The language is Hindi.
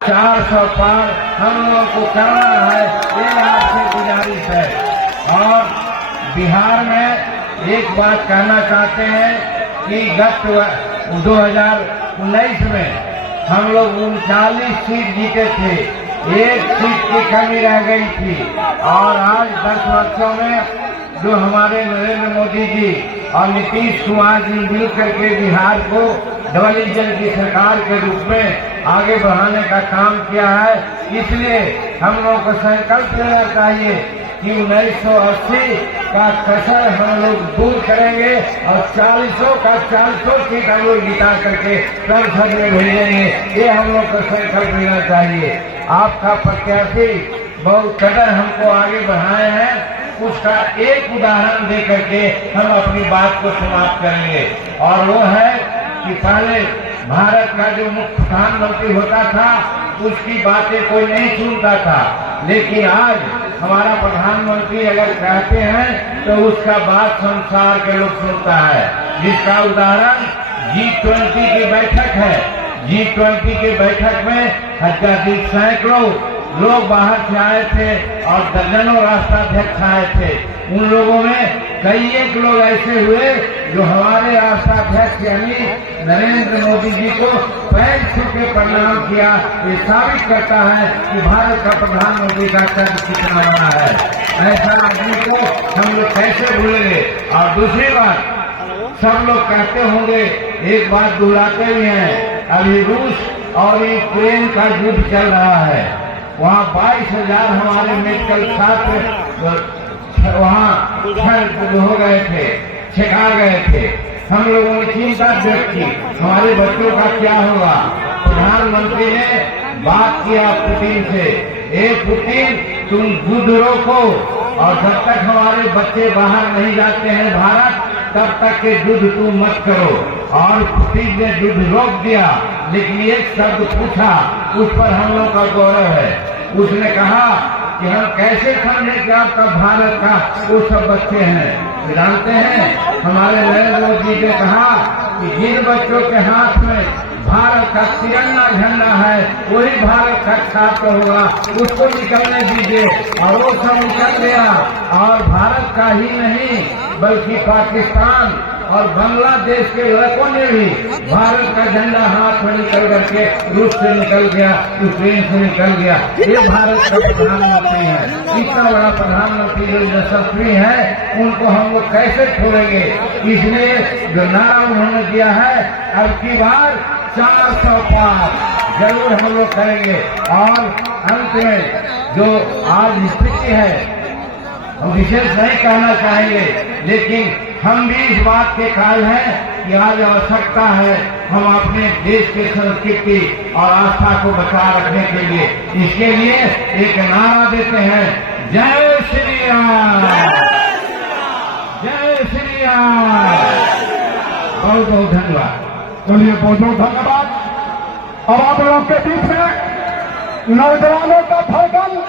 400 पार हम लोगों को करना है, ये आपसे गुजारिश है। और बिहार में एक बात कहना चाहते हैं कि गत 2019 में हम लोग 39 सीट जीते थे, एक सीट की कमी रह गई थी। और आज 10 वर्षों में जो हमारे नरेंद्र मोदी जी और नीतीश कुमार जी मिल करके बिहार को डबल इंजन की सरकार के रूप में आगे बढ़ाने का काम किया है, इसलिए हम लोगों को संकल्प लेना चाहिए कि 1980 का कसर हम लोग दूर करेंगे और 40 सीट हम लोग जिता करके संसद में भेजेंगे। ये हम लोग को संकल्प लेना चाहिए। आपका प्रत्याशी बहुत कदर हमको आगे बढ़ाए हैं, उसका एक उदाहरण दे करके हम अपनी बात को समाप्त करेंगे। और वो है कि पहले भारत का जो मुख्य प्रधानमंत्री होता था उसकी बातें कोई नहीं सुनता था, लेकिन आज हमारा प्रधानमंत्री अगर कहते हैं तो उसका बात संसार के लोग सुनता है। जिसका उदाहरण G20 की बैठक है। G20 की बैठक में हजारों सैकड़ों लोग बाहर से आए थे और दर्जनों राष्ट्राध्यक्ष आए थे। उन लोगों में कई एक लोग ऐसे हुए जो हमारे राष्ट्राध्यक्ष यानी नरेंद्र मोदी जी को पैर छू के प्रणाम किया। ये साबित करता है कि भारत का प्रधानमंत्री का कद कितना बड़ा है। ऐसा आदमी को हम लोग कैसे भूलेंगे। और दूसरी बात, सब लोग कहते होंगे, एक बात दोहराते भी हैं, अभी रूस और यूक्रेन का युद्ध चल रहा है। वहाँ 22,000 हमारे मेडिकल छात्र वहाँ हो गए थे, छिका गए थे। हम लोगों ने चिंता व्यक्त की, हमारे बच्चों का क्या होगा। प्रधानमंत्री ने बात किया पुतिन से, ए पुतिन तुम युद्ध रोको और जब तक हमारे बच्चे बाहर नहीं जाते हैं भारत, तब तक के युद्ध तुम मत करो। और पुतिन ने युद्ध रोक दिया, लेकिन एक शब्द पूछा, उस पर हम लोग का गौरव है। उसने कहा कि हम कैसे समझे कि आपका भारत का वो सब बच्चे हैं। जानते हैं हमारे नरेंद्र मोदी जी ने कहा कि जिन बच्चों के हाथ में भारत का तिरंगा झंडा है वही भारत का छात्र होगा, उसको निकलने दीजिए। और वो सब निकल गया। और भारत का ही नहीं बल्कि पाकिस्तान और बांग्लादेश के लड़कों ने भी भारत का झंडा हाथ में निकल करके रूस से निकल गया, यूक्रेन से निकल गया। ये भारत का प्रधानमंत्री है। इतना बड़ा प्रधानमंत्री जो यशस्वी है, उनको हम लोग कैसे छोड़ेंगे। इसलिए जो नारा उन्होंने दिया है, अब की बार 400 पार जरूर हम लोग करेंगे। और अंत में जो आज स्थिति है, हम विशेष नहीं कहना चाहेंगे, लेकिन हम भी इस बात के कायल हैं कि आज आवश्यकता है हम अपने देश के संस्कृति और आस्था को बचा रखने के लिए, इसके लिए एक नारा देते हैं, जय श्री राम, जय श्री राम। बहुत बहुत धन्यवाद। चलिए बहुत बहुत धन्यवाद। अब आप लोगों के बीच में नौजवानों का थर्मल